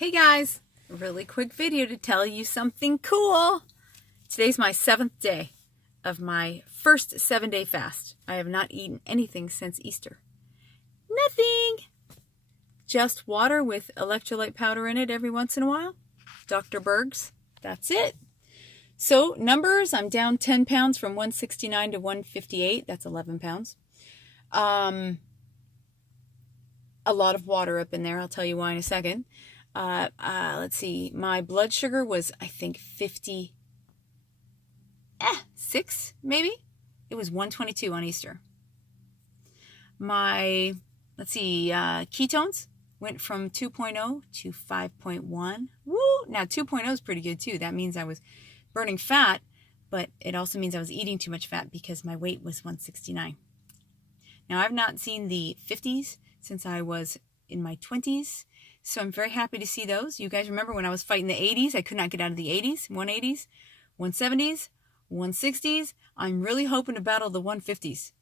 Hey guys, a really quick video to tell you something cool. Today's my 7th day of my first 7-day fast. I have not eaten anything since Easter. Nothing! Just water with electrolyte powder in it every once in a while. Dr. Berg's. That's it. So numbers, I'm down 10 pounds from 169 to 158. That's 11 pounds. A lot of water up in there. I'll tell you why in a second. Let's see. My blood sugar was, I think, 56, maybe? It was 122 on Easter. My, ketones went from 2.0 to 5.1. Woo! Now, 2.0 is pretty good, too. That means I was burning fat, but it also means I was eating too much fat because my weight was 169. Now, I've not seen the 50s since I was in my 20s. So I'm very happy to see those. You guys remember when I was fighting the 80s? I could not get out of the 80s, 180s, 170s, 160s. I'm really hoping to battle the 150s.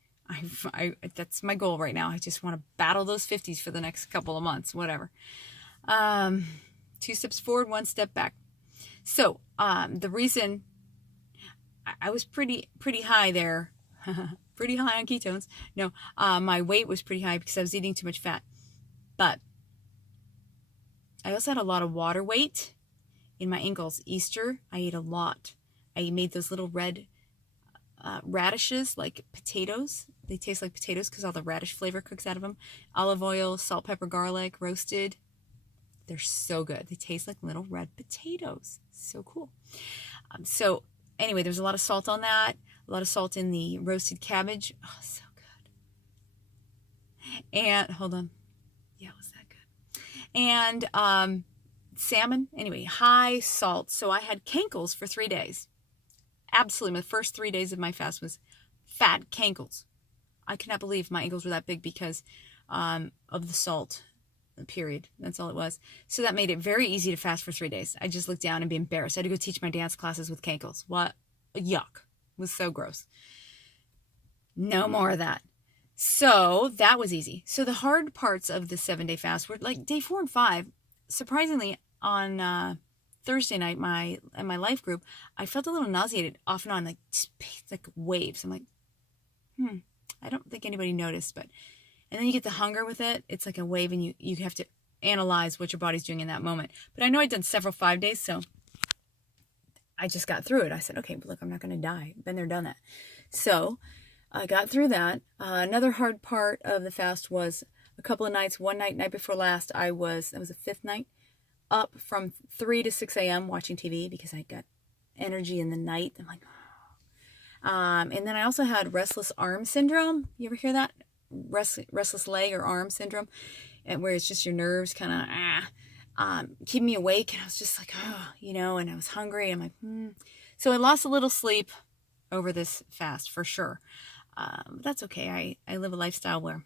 That's my goal right now. I just want to battle those 50s for the next couple of months, whatever. 2 steps forward, 1 step back. So the reason I was pretty high there, pretty high on ketones. No, my weight was pretty high because I was eating too much fat. But I also had a lot of water weight in my ankles. Easter, I ate a lot. I made those little red radishes like potatoes. They taste like potatoes because all the radish flavor cooks out of them. Olive oil, salt, pepper, garlic, roasted. They're so good. They taste like little red potatoes. So cool. So anyway, there's a lot of salt on that. A lot of salt in the roasted cabbage. Oh, so good. And hold on. Yeah, was that good? And salmon. Anyway, high salt. So I had cankles for 3 days. Absolutely. My first 3 days of my fast was fat cankles. I cannot believe my ankles were that big because of the salt, period. That's all it was. So that made it very easy to fast for 3 days. I just looked down and be embarrassed. I had to go teach my dance classes with cankles. What? Yuck. It was so gross. No more of that. So that was easy. So the hard parts of the 7-day fast were like day 4 and 5. Surprisingly, on Thursday night, in my life group, I felt a little nauseated off and on, like waves. I'm like, I don't think anybody noticed, and then you get the hunger with it. It's like a wave, and you have to analyze what your body's doing in that moment. But I know I'd done several 5 days, so I just got through it. I said, okay, but look, I'm not going to die. Been there, done that. So I got through that. Another hard part of the fast was a couple of nights. One night before last, that was the 5th night, up from 3 to 6 a.m. watching TV because I got energy in the night. I'm like, and then I also had restless arm syndrome. You ever hear that? Restless leg or arm syndrome, where it's just your nerves kind of keeping me awake. And I was just like, and I was hungry. I'm like, So I lost a little sleep over this fast for sure. But that's okay. I live a lifestyle where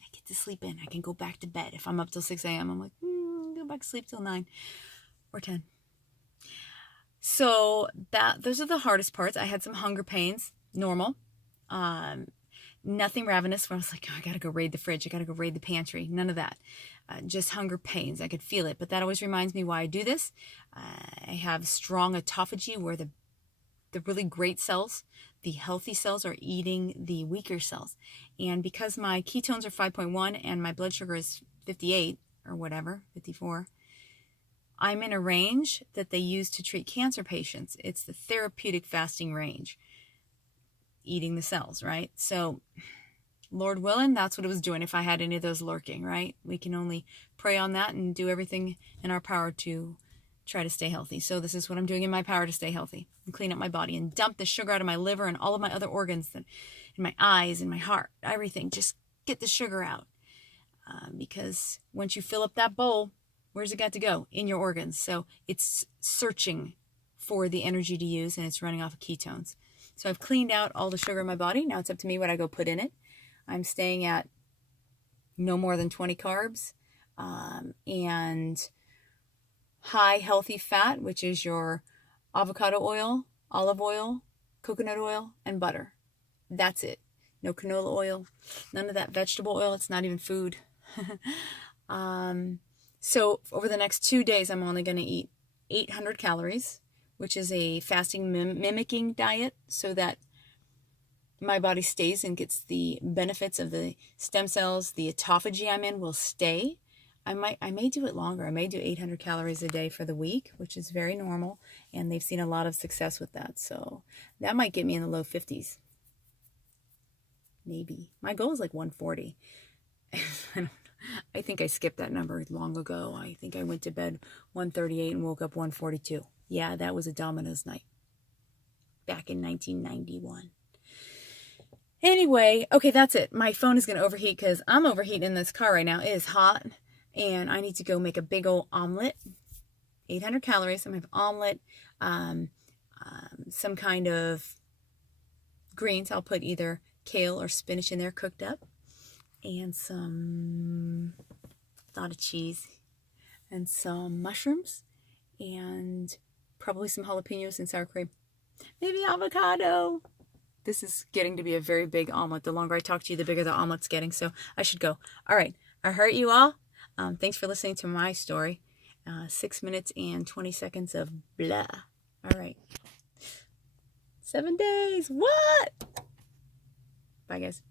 I get to sleep in. I can go back to bed. If I'm up till 6 a.m., I'm like, go back to sleep till 9 or 10. So those are the hardest parts. I had some hunger pains, normal. Nothing ravenous where I was like, I got to go raid the fridge. I got to go raid the pantry. None of that. Just hunger pains. I could feel it. But that always reminds me why I do this. I have strong autophagy where the really great cells, the healthy cells, are eating the weaker cells. And because my ketones are 5.1 and my blood sugar is 58 or whatever, 54, I'm in a range that they use to treat cancer patients. It's the therapeutic fasting range, eating the cells, right? So Lord willing, that's what it was doing if I had any of those lurking, right? We can only pray on that and do everything in our power to try to stay healthy. So this is what I'm doing in my power to stay healthy and clean up my body and dump the sugar out of my liver and all of my other organs, in my eyes and my heart, everything. Just get the sugar out. Because once you fill up that bowl, where's it got to go? In your organs. So it's searching for the energy to use, and it's running off of ketones. So I've cleaned out all the sugar in my body. Now it's up to me what I go put in it. I'm staying at no more than 20 carbs and high healthy fat, which is your avocado oil, olive oil, coconut oil, and butter. That's it. No canola oil, none of that vegetable oil. It's not even food. So over the next 2 days, I'm only going to eat 800 calories, which is a fasting mimicking diet, so that my body stays and gets the benefits of the stem cells. The autophagy I'm in will stay. I may do it longer. I may do 800 calories a day for the week, which is very normal, and they've seen a lot of success with that. So that might get me in the low 50s. Maybe. My goal is like 140. I think I skipped that number long ago. I think I went to bed 138 and woke up 142. Yeah, that was a Domino's night back in 1991. Anyway, okay, that's it. My phone is going to overheat because I'm overheating in this car right now. It is hot, and I need to go make a big old omelet. 800 calories. I'm going to have omelet, some kind of greens. I'll put either kale or spinach in there cooked up, and a lot of cheese, and some mushrooms, and probably some jalapenos and sour cream. Maybe avocado. This is getting to be a very big omelet. The longer I talk to you, the bigger the omelet's getting, so I should go. All right, I hurt you all. Thanks for listening to my story. 6 minutes and 20 seconds of blah. All right. 7 days. What? Bye, guys.